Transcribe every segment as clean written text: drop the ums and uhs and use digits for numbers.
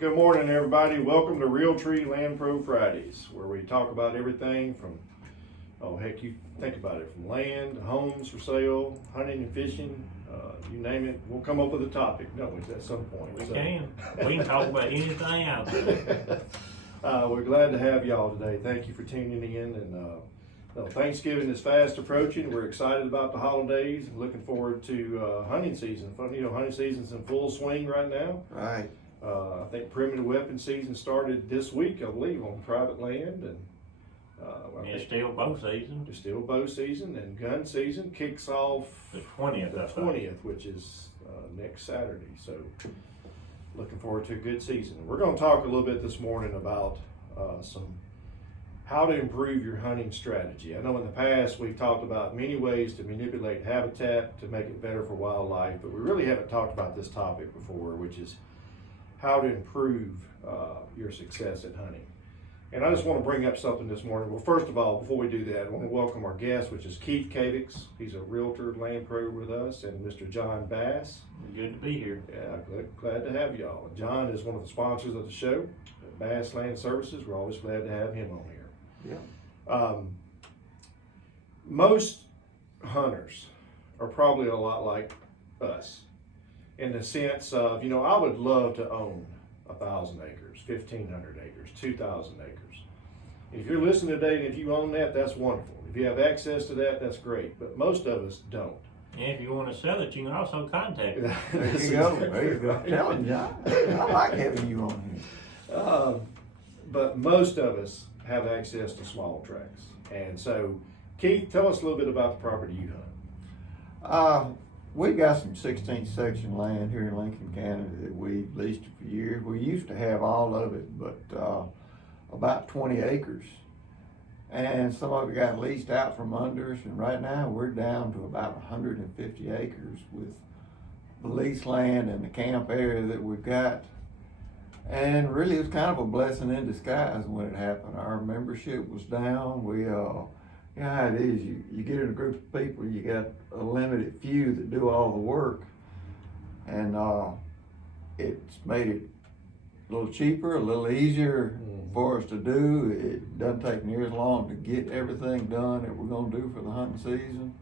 Good morning, everybody. Welcome to Realtree Land Pro Fridays, where we talk about everything from, you think about it, from land, homes for sale, hunting and fishing, you name it. We'll come up with a topic, don't we, at some point. We can talk about anything out there. We're glad to have y'all today. Thank you for tuning in. And Thanksgiving is fast approaching. We're excited about the holidays and looking forward to hunting season. Hunting season's in full swing right now. Right. I think primitive weapon season started this week, I believe, on private land, and It's still bow season. it's still bow season, and gun season kicks off The 20th, the I think. 20th, which is next Saturday. So, looking forward to a good season. We're going to talk a little bit this morning about how to improve your hunting strategy. I know in the past we've talked about many ways to manipulate habitat to make it better for wildlife, but we really haven't talked about this topic before, which is how to improve your success at hunting. And I just want to bring up something this morning. Well, first of all, before we do that, I want to welcome our guest, which is Keith Kavitz. He's a realtor, land pro with us, and Mr. John Bass. Good to be here. Yeah, glad to have y'all. John is one of the sponsors of the show, Bass Land Services. We're always glad to have him on here. Yeah. Most hunters are probably a lot like us in the sense of, I would love to own 1,000 acres, 1,500 acres, 2,000 acres. If you're listening today and if you own that, that's wonderful. If you have access to that, that's great. But most of us don't. And if you want to sell it, you can also contact me. There you go. There you go. Tell him, John. I like having you on here. But most of us have access to small tracts. And so, Keith, tell us a little bit about the property you hunt. We've got some 16th section land here in Lincoln County that we leased for years. We used to have all of it, but about 20 acres. And some of it got leased out from under us, and right now we're down to about 150 acres with the lease land and the camp area that we've got. And really, it was kind of a blessing in disguise when it happened. Our membership was down. You know how it is. You get in a group of people, you got a limited few that do all the work. And it's made it a little cheaper, a little easier for us to do. It doesn't take near as long to get everything done that we're going to do for the hunting season.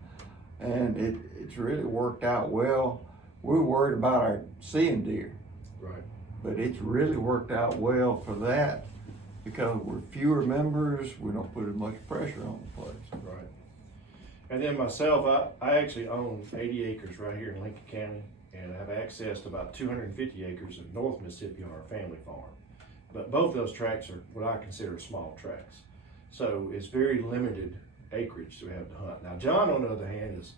And it's really worked out well. We're worried about our seeing deer. Right. But it's really worked out well for that because we're fewer members, we don't put as much pressure on the place. Right. And then myself, I actually own 80 acres right here in Lincoln County, and I have access to about 250 acres of North Mississippi on our family farm. But both those tracts are what I consider small tracts. So it's very limited acreage to have to hunt. Now, John, on the other hand, is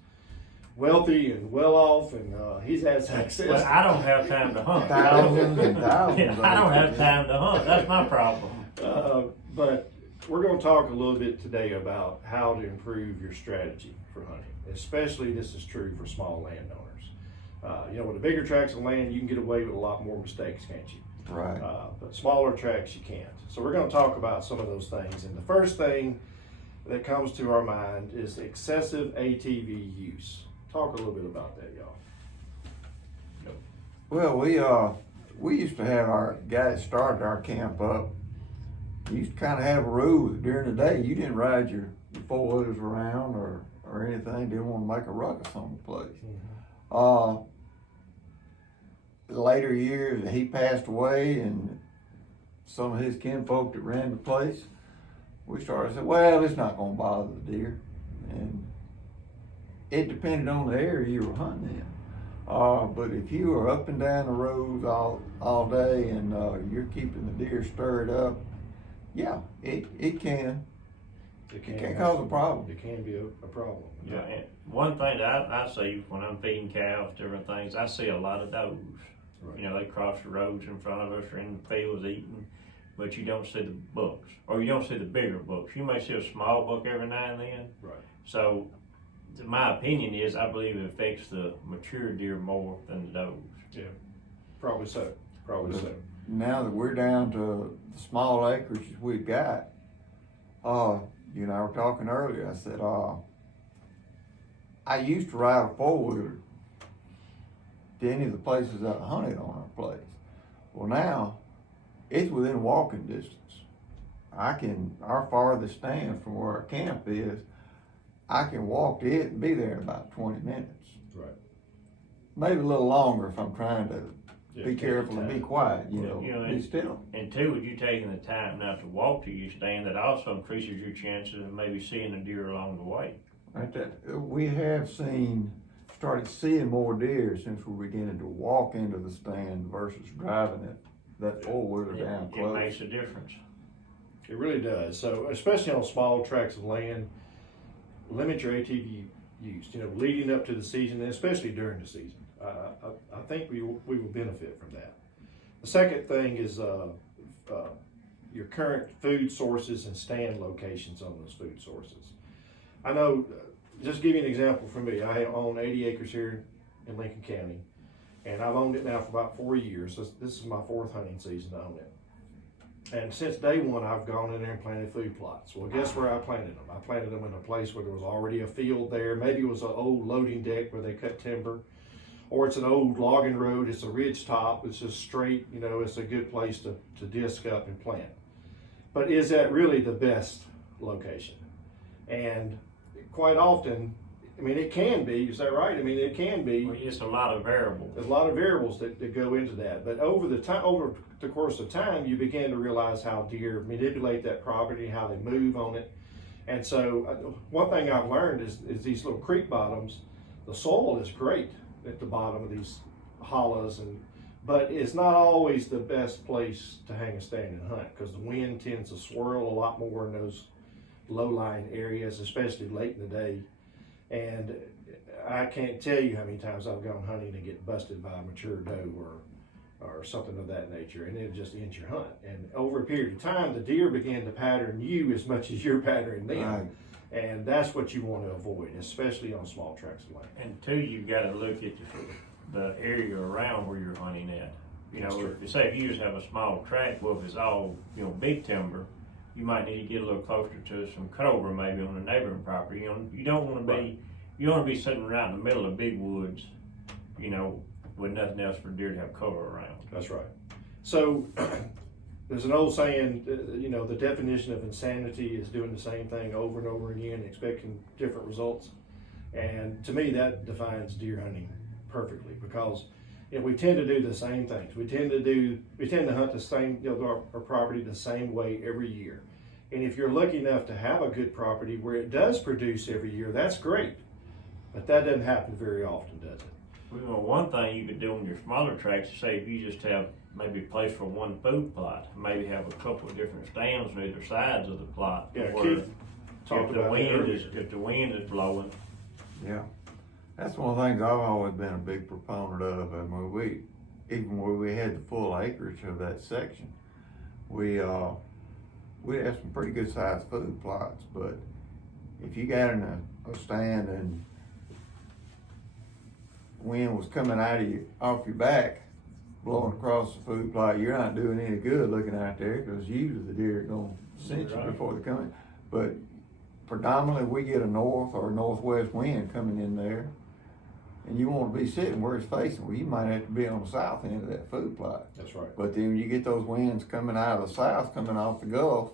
wealthy and well off, and he has access. But I don't have time to hunt. Thousands and thousands. I don't have time to hunt. That's my problem. But we're going to talk a little bit today about how to improve your strategy for hunting. Especially this is true for small landowners. With the bigger tracts of land, you can get away with a lot more mistakes, can't you? Right. But smaller tracts, you can't. So we're going to talk about some of those things. And the first thing that comes to our mind is excessive ATV use. Talk a little bit about that, y'all. Well, we used to have our guys started our camp up. We used to kind of have a rule that during the day you didn't ride your four-wheelers around or anything. Didn't want to make a ruckus on the place. Mm-hmm. Later years, he passed away, and some of his kinfolk that ran the place, we started saying, well, it's not going to bother the deer. And it depended on the area you were hunting in. But if you were up and down the roads all day and you're keeping the deer stirred up, yeah, it can cause a problem. It can be a problem. Yeah, and one thing that I see when I'm feeding cows, different things, I see a lot of does. Right. They cross the roads in front of us or in the fields eating, but you don't see the bucks, or you don't see the bigger bucks. You may see a small buck every now and then. Right. So, my opinion is, I believe it affects the mature deer more than the does. Yeah, probably so. Now that we're down to the small acreage we've got, you and I were talking earlier, I said, I used to ride a four-wheeler to any of the places I hunted on our place. Well, now it's within walking distance. Our farthest stand from where our camp is, I can walk to it and be there in about 20 minutes. Right. Maybe a little longer if I'm trying to Yeah, be take careful your and be time. quiet, You know, be still. And two, with you taking the time not to walk to your stand, that also increases your chances of maybe seeing a deer along the way. Right, we have started seeing more deer since we're beginning to walk into the stand versus driving that four-wheeler down It close. makes a difference. It really does. So, especially on small tracts of land, limit your ATV use, leading up to the season, and especially during the season. I think we will benefit from that. The second thing is your current food sources and stand locations on those food sources. I know, just give you an example from me. I own 80 acres here in Lincoln County, and I've owned it now for about 4 years. This is my fourth hunting season to own it. And since day one, I've gone in there and planted food plots. Well, guess where I planted them? I planted them in a place where there was already a field there. Maybe it was an old loading deck where they cut timber, or it's an old logging road. It's a ridge top. It's just straight. It's a good place to disc up and plant. But is that really the best location? And quite often, it can be. Is that right? It can be. Well, it's a lot of variables. There's a lot of variables that go into that. But over the course of time, you begin to realize how deer manipulate that property, how they move on it. And so one thing I've learned is these little creek bottoms, the soil is great at the bottom of these hollows, but it's not always the best place to hang a stand and hunt because the wind tends to swirl a lot more in those low-lying areas, especially late in the day. And I can't tell you how many times I've gone hunting and get busted by a mature doe or something of that nature, and it just ends your hunt. And over a period of time, the deer begin to pattern you as much as you're patterning them. Right. And that's what you want to avoid, especially on small tracts of land. And two, you've got to look at the area around where you're hunting at. If you just have a small tract, well, if it's all, big timber, you might need to get a little closer to some cover maybe on the neighboring property. You don't want to be, you want to be sitting right in the middle of big woods, with nothing else for deer to have cover around. That's right. So there's an old saying, the definition of insanity is doing the same thing over and over again, expecting different results. And to me, that defines deer hunting perfectly because we tend to do the same things. We tend to hunt the same, our property the same way every year. And if you're lucky enough to have a good property where it does produce every year, that's great. But that doesn't happen very often, does it? Well, one thing you could do on your smaller tracts is say if you just have maybe a place for one food plot, maybe have a couple of different stands on either sides of the plot. Yeah, where Keith talked if the about that wind earlier. if the wind is blowing. Yeah, that's one of the things I've always been a big proponent of. Even where we had the full acreage of that section, we had some pretty good sized food plots. But if you got in a stand and wind was coming off your back, blowing across the food plot, you're not doing any good looking out there because usually the deer are going to cinch you before they come in. But predominantly we get a north or northwest wind coming in there, and you want to be sitting where it's facing. Well, you might have to be on the south end of that food plot. That's right. But then when you get those winds coming out of the south, coming off the Gulf,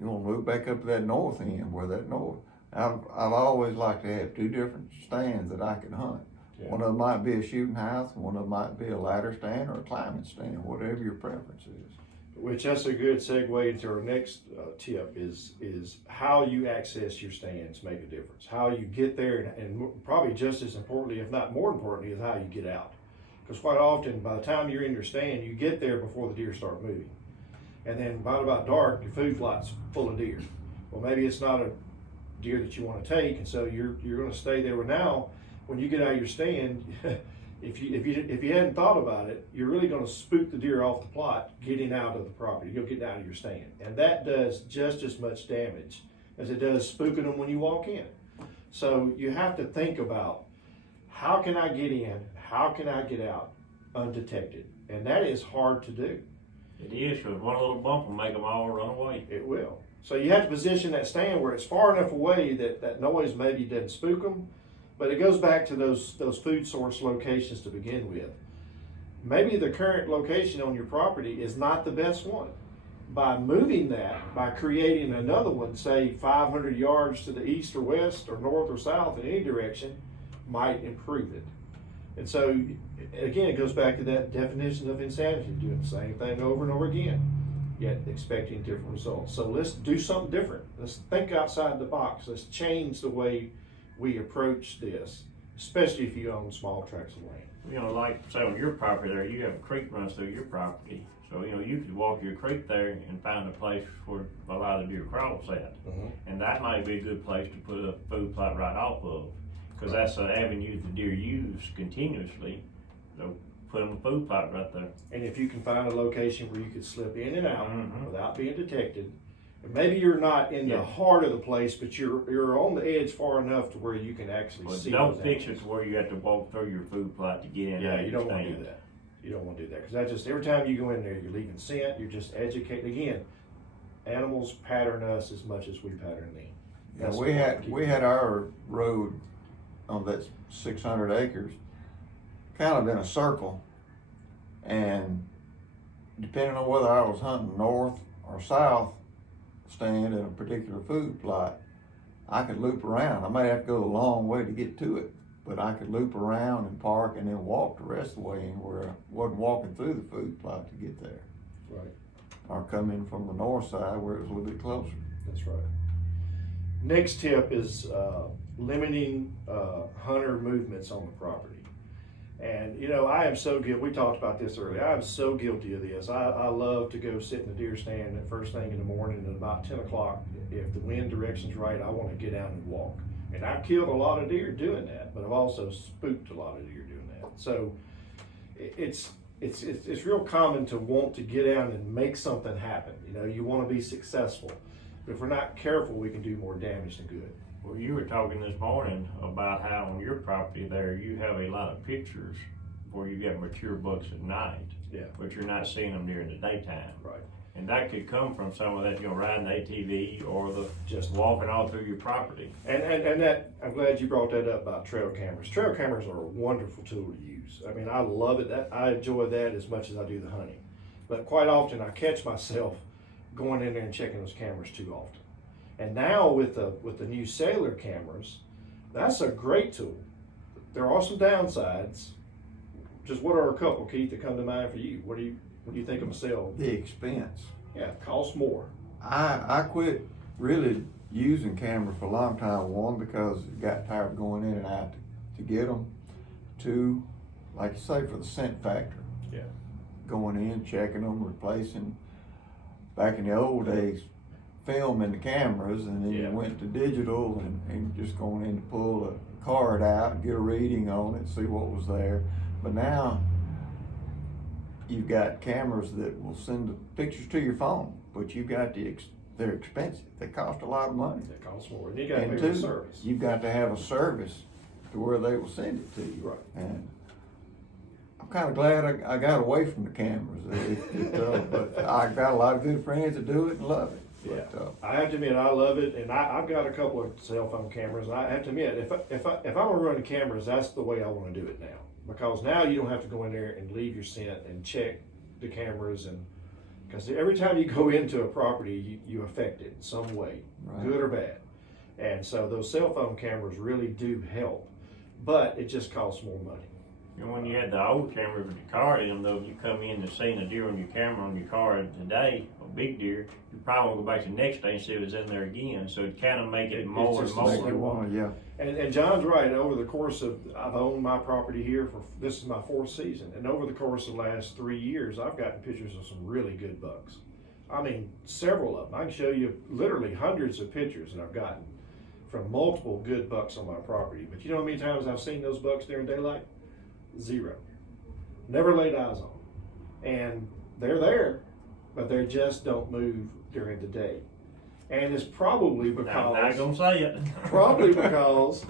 you want to move back up to that north end where that north. I've always liked to have two different stands that I can hunt. Yeah. One of them might be a shooting house, one of them might be a ladder stand or a climbing stand, whatever your preference is. Which that's a good segue into our next tip is how you access your stands make a difference. How you get there, and probably just as importantly, if not more importantly, is how you get out. Because quite often, by the time you're in your stand, you get there before the deer start moving. And then by about dark, your food plot's full of deer. Well, maybe it's not a deer that you want to take, and so you're going to stay there. Well, now, when you get out of your stand, if you hadn't thought about it, you're really going to spook the deer off the plot getting out of the property. You'll get out of your stand, and that does just as much damage as it does spooking them when you walk in. So you have to think about, how can I get in? How can I get out undetected? And that is hard to do. It is, because one little bump will make them all run away. It will. So you have to position that stand where it's far enough away that noise maybe doesn't spook them. But it goes back to those food source locations to begin with. maybe the current location on your property is not the best one. By moving that, by creating another one, say 500 yards to the east or west or north or south in any direction, might improve it. And so, again, it goes back to that definition of insanity, doing the same thing over and over again, yet expecting different results. So let's do something different. Let's think outside the box. Let's change the way we approach this, especially if you own small tracts of land. You know, like say on your property there, you have a creek runs through your property. So, you know, you could walk your creek there and find a place for a lot of the deer cross at. And that might be a good place to put a food plot right off of, because that's an avenue the deer use continuously. So put them a food plot right there. And if you can find a location where you could slip in and out without being detected, and maybe you're not in the heart of the place, but you're on the edge far enough to where you can actually see. Don't fix it to where you have to walk through your food plot to get in. Yeah, you don't want to do that. You don't want to do that, because that just, every time you go in there, you're leaving scent, you're just educating. Again, animals pattern us as much as we pattern them. Yeah, we had our road on that 600 acres kind of in a circle, and depending on whether I was hunting north or south, staying in a particular food plot, I could loop around. I might have to go a long way to get to it, but I could loop around and park and then walk the rest of the way in where I wasn't walking through the food plot to get there. Right. Or come in from the north side where it was a little bit closer. That's right. Next tip is limiting hunter movements on the property. And you know, I am so guilty. We talked about this earlier. I am so guilty of this. I love to go sit in the deer stand at first thing in the morning at about 10 o'clock. If the wind direction's right, I want to get out and walk. And I've killed a lot of deer doing that, but I've also spooked a lot of deer doing that. So it's real common to want to get out and make something happen. You know, you want to be successful. But if we're not careful, we can do more damage than good. Well, you were talking this morning about how on your property there, you have a lot of pictures where you get mature bucks at night. Yeah. But you're not seeing them during the daytime. Right. And that could come from some of that, you know, riding the ATV or the just walking all through your property. And that, I'm glad you brought that up about trail cameras. Trail cameras are a wonderful tool to use. I mean, I love it. I enjoy that as much as I do the hunting. But quite often I catch myself going in there and checking those cameras too often. And now with the new cellular cameras, that's a great tool. There are some downsides. Just what are a couple, Keith, that come to mind for you? What do you think of a cell? The expense. Yeah, it costs more. I quit really using cameras for a long time. One, because I got tired of going in and out to get them. Two, like you say, for the scent factor. Yeah. Going in, checking them, replacing. Back in the old days, filming the cameras, and then you went to digital and just going in to pull a card out, get a reading on it, see what was there. But now you've got cameras that will send the pictures to your phone, but you've got they're expensive. They cost a lot of money. They cost more. And you got to pay for two, the service. You've got to have a service to where they will send it to you. Right. And I'm kind of glad I got away from the cameras. But I got a lot of good friends that do it and love it. Yeah, But, I have to admit I love it, and I've got a couple of cell phone cameras. And I have to admit, if I'm gonna run cameras, that's the way I want to do it now, because now you don't have to go in there and leave your scent and check the cameras, and because every time you go into a property, you affect it in some way, Right. good or bad, and so those cell phone cameras really do help, but it just costs more money. And when you had the old camera with the card in them, though, if you come in and seen a deer on your camera on your card today, a big deer, you probably won't go back the next day and see it was in there again. So it kind of make it more and just Make more. you want to, yeah. And John's right. Over the course of, I've owned my property here this is my 4th season, and over the course of the last 3 years, I've gotten pictures of some really good bucks. I mean, several of them. I can show you literally hundreds of pictures that I've gotten from multiple good bucks on my property. But you know how many times I've seen those bucks during daylight? 0. Never laid eyes on them. And they're there, but they just don't move during the day. And it's probably because I'm not gonna say it. probably because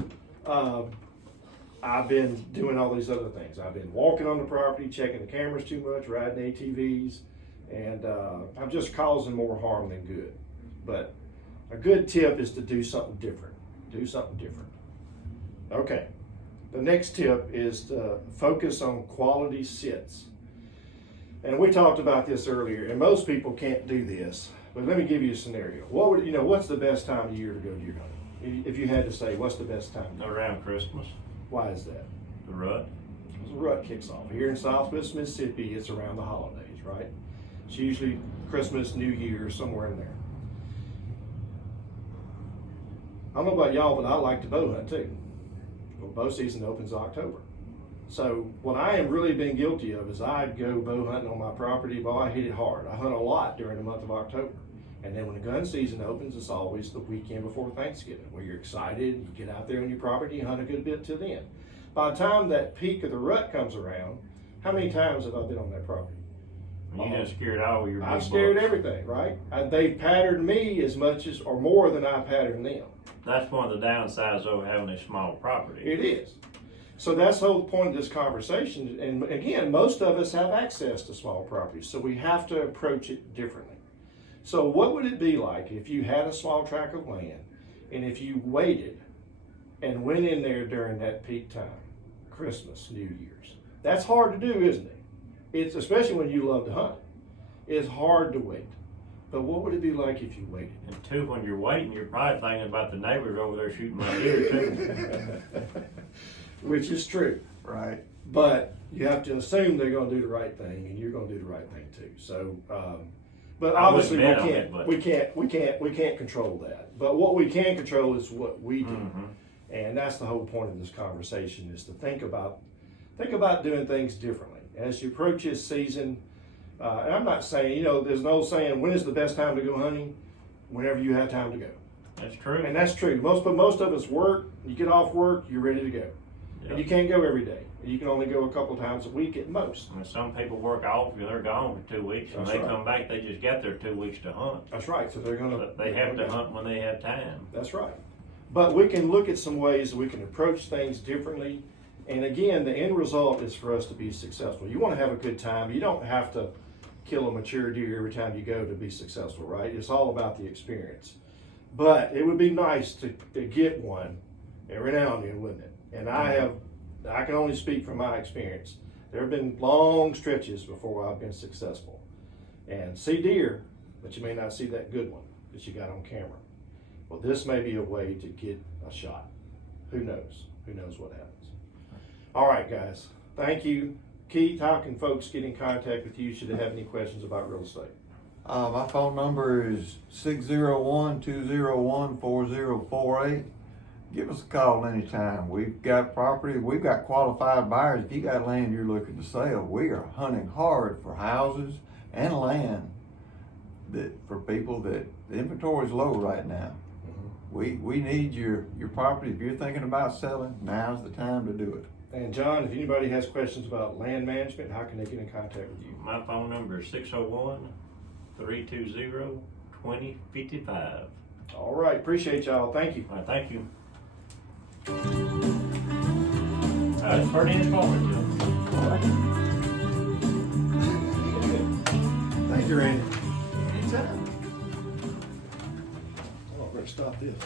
I've been doing all these other things. I've been walking on the property, checking the cameras too much, riding ATVs, and I'm just causing more harm than good. But a good tip is to do something different. Do something different. Okay. The next tip is to focus on quality sits. And we talked about this earlier, and most people can't do this, but let me give you a scenario. What's the best time of year to go deer hunting? If you had to say, what's the best time? Around Christmas, Why is that? the rut. The rut kicks off. Here in Southwest Mississippi, it's around the holidays, right? It's usually Christmas, New Year, somewhere in there. I don't know about y'all, but I like to bow hunt too. Well, bow season opens October. So what I have really been guilty of is I go bow hunting on my property. Boy, I hit it hard. I hunt a lot during the month of October. And then when the gun season opens, it's always the weekend before Thanksgiving, where you're excited, you get out there on your property, you hunt a good bit till then. By the time that peak of the rut comes around, how many times have I been on that property? You done scared all your I've big scared bucks. everything, right? They've patterned me as much as, or more than I patterned them. That's one of the downsides of having a small property. It is. So that's the whole point of this conversation. And again, most of us have access to small properties, so we have to approach it differently. So what would it be like if you had a small tract of land and if you waited and went in there during that peak time, Christmas, New Year's? That's hard to do, isn't it? It's especially when you love to hunt. It's hard to wait. But what would it be like if you waited? And two, when you're waiting, you're probably thinking about the neighbors over there shooting my deer too. Which is true. Right. But you have to assume they're going to do the right thing, and you're going to do the right thing too. So, but I wouldn't obviously bet on it, but- we can't control that. But what we can control is what we do, Mhm. and that's the whole point of this conversation: is to think about doing things differently as you approach this season. And I'm not saying, there's an old saying: when is the best time to go hunting? Whenever you have time to go. That's true. And that's true. Most of us work. You get off work, you're ready to go. Yep. And you can't go every day. You can only go a couple times a week at most. And some people work off, they're gone for 2 weeks, and That's they right. come back, they just got there 2 weeks to hunt. That's right. So they're gonna. But they have to hunt when they have time. That's right. But we can look at some ways that we can approach things differently. And again, the end result is for us to be successful. You want to have a good time. You don't have to kill a mature deer every time you go to be successful, right? It's all about the experience. But it would be nice to get one every now and then, wouldn't it? And I can only speak from my experience. There have been long stretches before I've been successful. And see deer, but you may not see that good one that you got on camera. Well, this may be a way to get a shot. Who knows? Who knows what happens? All right, guys. Thank you. Keith, how can folks get in contact with you should they have any questions about real estate? My phone number is 601-201-4048. Give us a call anytime. We've got property, we've got qualified buyers. If you got land you're looking to sell, we are hunting hard for houses and land for people that the inventory is low right now. We need your property. If you're thinking about selling, now's the time to do it. And John, if anybody has questions about land management, how can they get in contact with you? My phone number is 601-320-2055. All right, appreciate y'all. Thank you. All right, thank you. That's pretty informative. Thank you, Randy. Anytime. I'm gonna stop this.